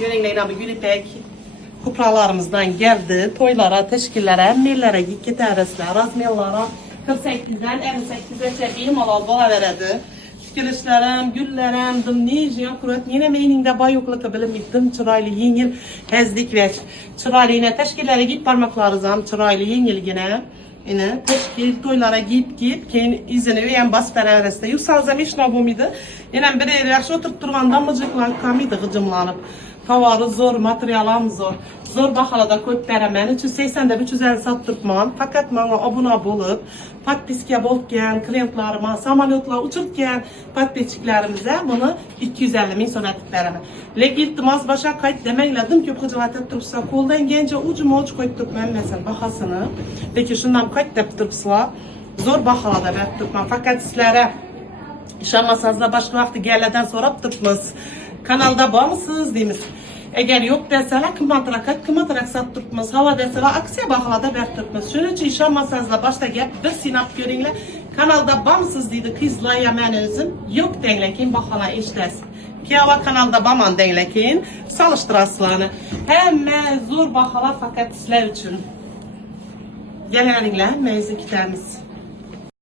Yönekleyle bugün ipek kupralarımızdan geldi. Toylara, teşkillere, millere, gitaristler, razmiyellara 48'den 58'e çekeyim bala veredi. Tikilişlerim, güllerim, dımniyeceğim kurat. Yine meyninde bayoklıkı bilimiktim. Çıraylı yengil hezdik ve çıraylı yine teşkillere giyip parmakları zam. Çıraylı yengil yine. Yine teşkil toylara giyip keyin izini üyen bas perereste. Yuksalzam iş nabumiydi. Yine bir yere yaxşı oturup durğanda mıcıklar kamiydi gıcımlanıp. Tavarı zor, materialam zor. Zor bahalada koyup veremem. 380'de 350 sattırtmam. Fakat bana abone bolup, patpiske bolken, klientlarıma, samolyotla uçurtken patpeçiklerimize bunu 250 min son etip veremem. Lek iltimaz başa kayıt demeyledim ki kıcılat ettiripsa koldan gence ucuma uç koyup tutmam mesela bahasını. Peki şundan kayıt ettiripsa zor bahalada verip tutmam. Fakat sizlere İşanmasanızda başka vakti geleden sorap tutmaz. Kanalda var mısınız deyimiz. Eğer yok deseler kımatarak sattırtmaz. Hava deseler aksiye bakalada vertürtmez. Şunun için işanmasanızda başta gel bir sinap görünle. Kanalda var mısınız deydi kızla yemenizin. Yok denlekin bakala işlesin. Ki hava kanalda baman denlekin. Salıştırasılarını. Hemen zor bakala fakat sizler için. Gelerinle mevzi kitemiz.